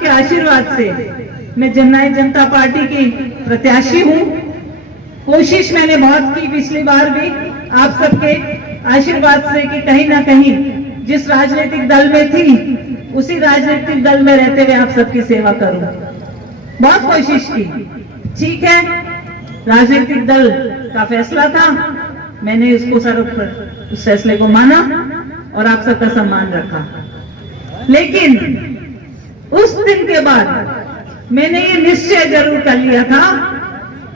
आपके आशीर्वाद से मैं जननायक जनता पार्टी की प्रत्याशी हूँ। कोशिश मैंने बहुत की पिछली बार भी आप सबके आशीर्वाद से कि कहीं ना कहीं जिस राजनीतिक दल में थी उसी राजनीतिक दल में रहते हुए आप सबकी सेवा करूं। बहुत कोशिश की। ठीक है, राजनीतिक दल का फैसला था, मैंने उसको उस फैसले को माना और आप सबका सम्मान रखा। लेकिन उस दिन के बाद मैंने ये निश्चय जरूर कर लिया था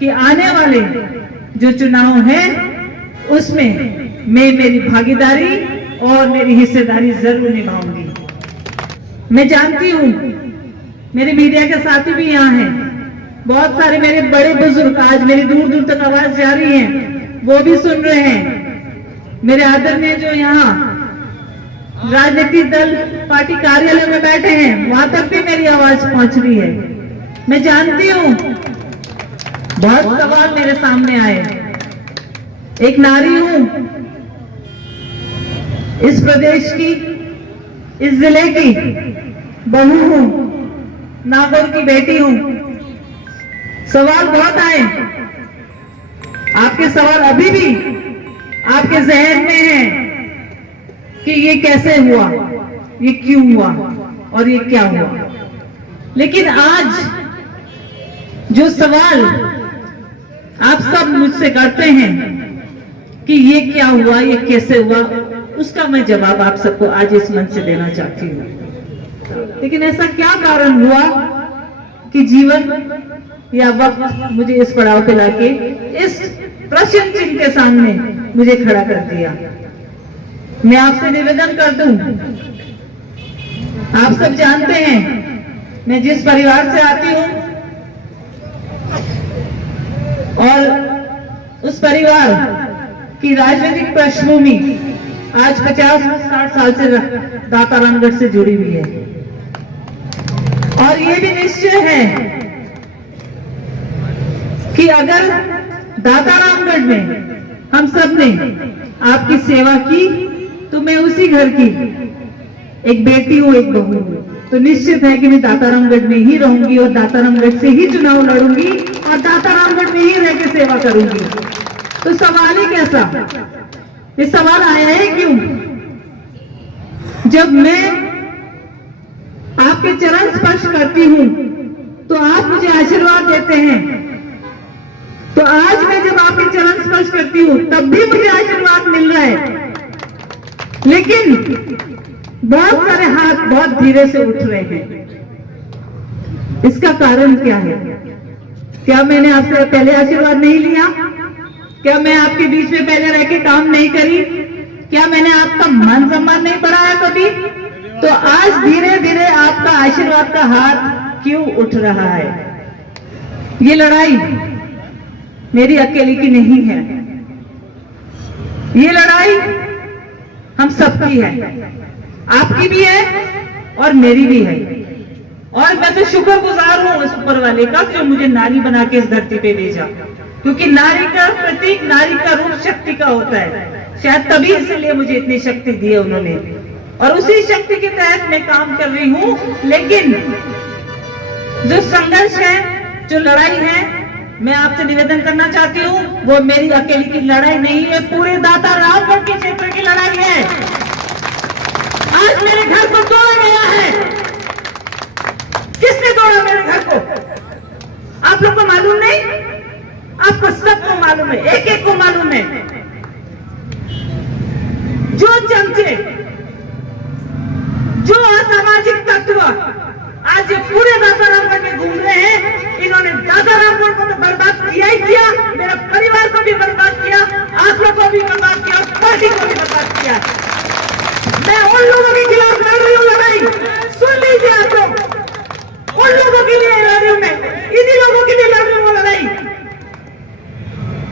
कि आने वाले जो चुनाव है उसमें मैं मेरी भागीदारी और मेरी हिस्सेदारी जरूर निभाऊंगी। मैं जानती हूँ मेरे मीडिया के साथी भी यहाँ हैं, बहुत सारे मेरे बड़े बुजुर्ग आज मेरी दूर दूर तक आवाज जा रही है, वो भी सुन रहे हैं। मेरे आदरणीय जो यहाँ राजनीतिक दल पार्टी कार्यालय में बैठे हैं वहां तक भी मेरी आवाज पहुंच रही है। मैं जानती हूँ बहुत सवाल मेरे सामने आए। एक नारी हूं, इस प्रदेश की, इस जिले की बहू हूं, नागौर की बेटी हूं। सवाल बहुत आए। आपके सवाल अभी भी आपके जहन में है कि ये कैसे हुआ, ये क्यों हुआ और ये क्या हुआ। लेकिन आज जो सवाल आप सब मुझसे करते हैं कि ये क्या हुआ, ये कैसे हुआ, उसका मैं जवाब आप सबको आज इस मंच से देना चाहती हूँ। लेकिन ऐसा क्या कारण हुआ कि जीवन या वक्त मुझे इस पड़ाव पे लाके इस प्रश्न चिन्ह के सामने मुझे खड़ा कर दिया। मैं आपसे निवेदन कर दूं, आप सब जानते हैं मैं जिस परिवार से आती हूँ और उस परिवार की राजनीतिक पृष्ठभूमि आज 50-60 साल से दाता रामगढ़ से जुड़ी हुई है। और ये भी निश्चय है कि अगर दाता रामगढ़ में हम सब ने आपकी सेवा की तो मैं उसी घर की एक बेटी हूँ, एक बहू हूँ, तो निश्चित है कि मैं दाता रामगढ़ में ही रहूंगी और दाता रामगढ़ से ही चुनाव लड़ूंगी और दाता रामगढ़ में ही रह के सेवा करूंगी। तो सवाल ही कैसा, ये सवाल आया है क्यों? जब मैं आपके चरण स्पर्श करती हूं तो आप मुझे आशीर्वाद देते हैं, तो आज मैं जब आपके चरण स्पर्श करती हूं तब भी मुझे आशीर्वाद मिल रहा है। लेकिन बहुत सारे हाथ बहुत धीरे से उठ रहे हैं। इसका कारण क्या है? क्या मैंने आपसे पहले आशीर्वाद नहीं लिया? क्या मैं आपके बीच में पहले रह के काम नहीं करी? क्या मैंने आपका मान सम्मान नहीं बढ़ाया कभी? तो आज धीरे धीरे आपका आशीर्वाद का हाथ क्यों उठ रहा है? ये लड़ाई मेरी अकेले की नहीं है, ये लड़ाई हम सबकी है, आपकी भी है और मेरी भी है। और मैं तो शुक्रगुजार हूं उस ऊपर वाले का जो मुझे नारी बना के इस धरती पे भेजा, क्योंकि नारी का प्रतीक, नारी का रूप शक्ति का होता है। शायद तभी इसलिए मुझे इतनी शक्ति दी है उन्होंने, और उसी शक्ति के तहत मैं काम कर रही हूँ। लेकिन जो संघर्ष है, जो लड़ाई है, मैं आपसे निवेदन करना चाहती हूँ, वो मेरी अकेली की लड़ाई नहीं है, पूरे दाता रामगढ़ के क्षेत्र की लड़ाई है। आज मेरे घर को तोड़ा गया है। किसने तोड़ा मेरे घर को? आप लोग को मालूम नहीं? आपको सबको मालूम है, एक एक को मालूम है। जो चमचे, जो असामाजिक तत्व आज ये पूरे दाता रामगढ़ में घूम रहे हैं, इन्होंने दाता रामगढ़ को तो बर्बाद किया ही किया, मेरा परिवार को भी बर्बाद किया, आप लोग को भी बर्बाद किया, पार्टी को भी बर्बाद किया। मैं उन लोगों के खिलाफ लड़ रही हूँ लड़ाई, सुन लीजिए आप लोग, उन लोगों के लिए लड़ रही हूँ मैं, इन्हीं लोगों के लिए लड़ रही हूँ लड़ाई।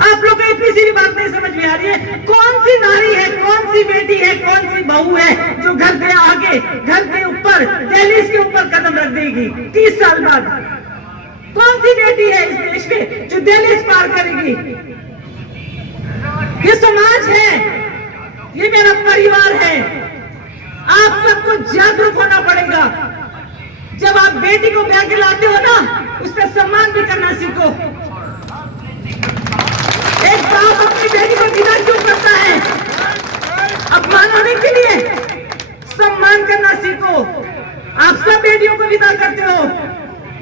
आप लोग को इतनी सी भी बात नहीं समझ में आ रही है? कौन सी नारी है, कौन सी बेटी है, कौन सी बहू है जो घर के आगे, घर के ऊपर, दहलीज के ऊपर कदम रख देगी 30 साल बाद? कौन सी बेटी है इस देश के जो दहलीज पार करेगी? ये समाज है, ये मेरा परिवार है। आप सबको जागरूक होना पड़ेगा। जब आप बेटी बेटी को ब्याह के लाते हो ना, उसका सम्मान भी करना सीखो। एक बाप अपनी बेटी को विदा क्यों करता है? अपमान होने के लिए? सम्मान करना सीखो। आप सब बेटियों को विदा करते हो,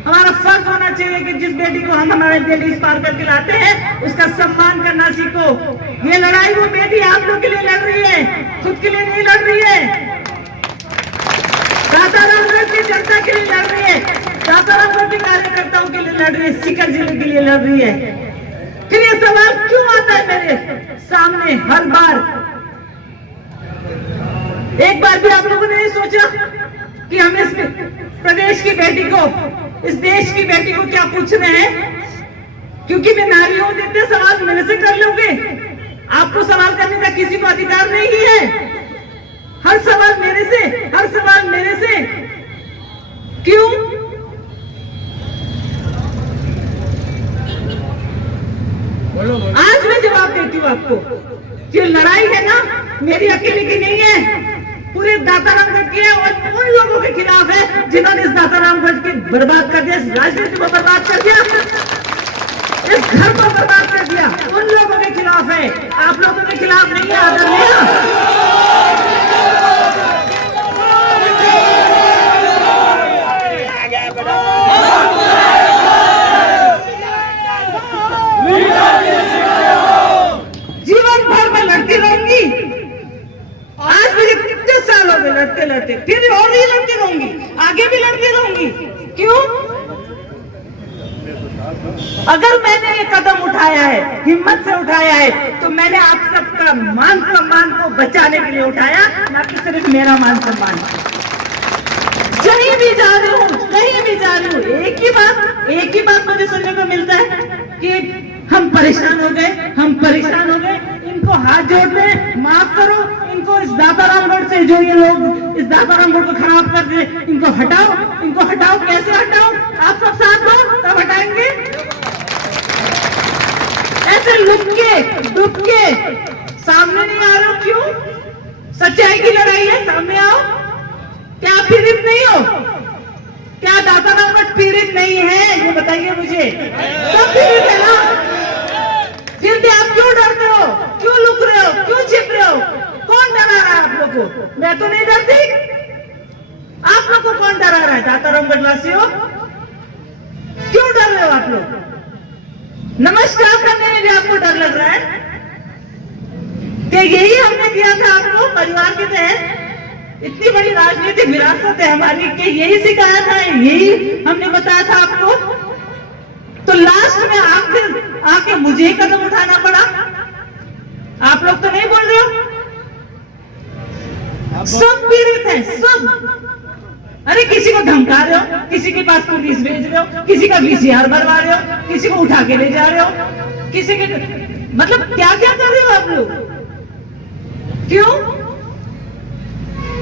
हमारा फर्ज होना चाहिए कि जिस बेटी को हम हमारे बेटी पार करके लाते हैं उसका सम्मान करना सीखो। ये लड़ाई वो बेटी आप लोग के लिए लड़ रही है, खुद के लिए नहीं लड़ रही है। सासाराम की जनता के लिए लड़ रही है, सासाराम के कार्यकर्ताओं के लिए लड़ रही है, सीकर जिले के लिए लड़ रही है। फिर ये सवाल क्यों आता है मेरे सामने हर बार? एक बार भी आप लोगों ने नहीं सोचा कि हम इस प्रदेश की बेटी को, इस देश की बेटी को क्या पूछ रहे हैं? क्योंकि मैं नारी हूं, देते सवाल मेरे से कर लोगे। आपको सवाल करने का किसी को अधिकार नहीं है। हर सवाल मेरे से, हर सवाल मेरे से। क्यों? आज मैं जवाब देती हूँ आपको। ये लड़ाई है ना, मेरी अकेले की नहीं है, पूरे दातारामगढ़ की है और उन लोगों के खिलाफ है जिन्होंने इस दातारामगढ़ को बर्बाद कर दिया, इस राजनीति को बर्बाद कर दिया, इस घर को बर्बाद कर दिया। उन लोगों के खिलाफ है, आप लोगों के खिलाफ नहीं है। आदरणीय जीवन भर में लड़ती रहूंगी। आज मुझे कितने साल हो गए लड़ते लड़ते, फिर और भी लड़ती रहूंगी, आगे भी लड़ती रहूंगी। क्यों? अगर मैंने ये कदम उठाया है, हिम्मत से उठाया है, तो मैंने आप सबका मान सम्मान को बचाने के लिए उठाया, ना कि सिर्फ मेरा मान सम्मान। कहीं भी जा रही हूँ, कहीं भी जा रही हूँ, एक ही बात मुझे सुनने को मिलता है कि हम परेशान हो गए, हम परेशान हो गए। इनको हाथ जोड़ दे, माफ करो, इनको इस दातारामगढ़ से, जो ये लोग इस दातारामगढ़ को खराब कर रहे, इनको हटाओ, इनको हटाओ। कैसे हटाओ? आप सब साथ हो तब हटाएंगे। ऐसे लुक के डुब के सामने नहीं आ रहे हो, क्यों? सच्चाई की लड़ाई है, सामने आओ। क्या आप पीड़ित नहीं हो? क्या दातारामगढ़ पीड़ित नहीं है? ये बताइए मुझे। सब पीड़ित है ना? फिर भी आप क्यों डरते हो? क्यों लुक रहे हो? क्यों छिप रहे हो? कौन डरा रहा है आप लोग को? मैं तो नहीं डरती। आप लोग को कौन डरा रहा है? दातारामगढ़ वासियों, क्यों डर रहे हो आप लोग? नमस्कार करने में भी आपको डर लग रहा है? क्या यही हमने किया था आपको परिवार के तहत? इतनी बड़ी राजनीतिक विरासत है हमारी कि यही सिखाया था, यही हमने बताया था आपको? तो लास्ट में आके मुझे ही कदम उठाना पड़ा। आप लोग तो नहीं बोल रहे हो? सब पीड़ित हैं, सब। अरे किसी को धमका रहे हो, किसी के पास पुलिस भेज रहे हो, किसी का VCR बनवा रहे हो, किसी को उठा के ले जा रहे हो, किसी के मतलब क्या क्या कर रहे हो आप लोग? क्यों?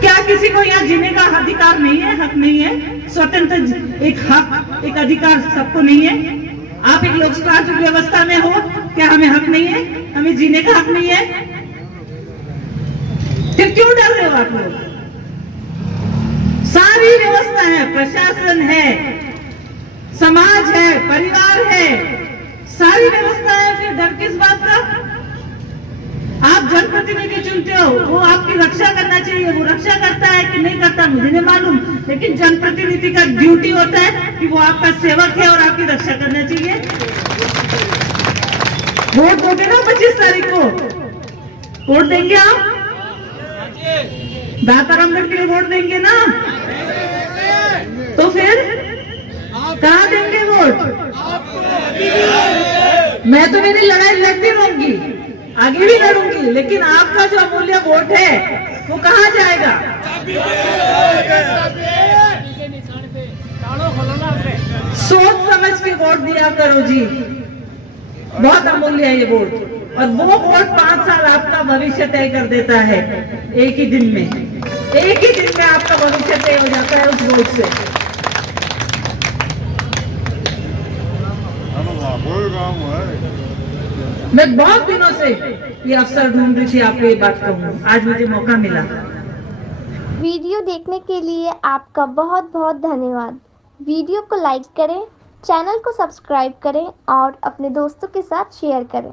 क्या किसी को यहाँ जीने का अधिकार नहीं है, हक नहीं है? स्वतंत्र एक हक, एक अधिकार सबको नहीं है? आप एक लोकतांत्रिक व्यवस्था में हो, क्या हमें हक नहीं है? हमें जीने का हक नहीं है? फिर क्यों डर रहे हो आप लोग? सारी व्यवस्था है, प्रशासन है, समाज है, परिवार है, सारी व्यवस्था है, फिर डर किस बात का? आप जनप्रतिनिधि चुनते हो, वो आपकी रक्षा करना चाहिए, वो रक्षा करता है कि नहीं करता मुझे नहीं मालूम, लेकिन जनप्रतिनिधि का ड्यूटी होता है कि वो आपका सेवक है और आपकी रक्षा करना चाहिए। वोट दोगे ना 25 तारीख को? वोट देंगे आप? दातारामगढ़ के लिए वोट देंगे ना? तो फिर कहाँ देंगे वोट? मैं तो मेरी लड़ाई लड़ती रहूंगी, आगे भी लड़ूंगी, लेकिन आपका जो अमूल्य वोट है वो कहाँ जाएगा? सोच समझ के वोट दिया करो जी, बहुत अमूल्य है ये वोट। और वो वोट 5 साल आपका भविष्य तय कर देता है। एक ही दिन में आपका भविष्य तय हो जाता है उस वोट से। मैं बहुत दिनों से ये अवसर ढूंढ रही थी आपको ये बात कहूँ, आज मुझे मौका मिला। वीडियो देखने के लिए आपका बहुत बहुत धन्यवाद। वीडियो को लाइक करें, चैनल को सब्सक्राइब करें और अपने दोस्तों के साथ शेयर करें।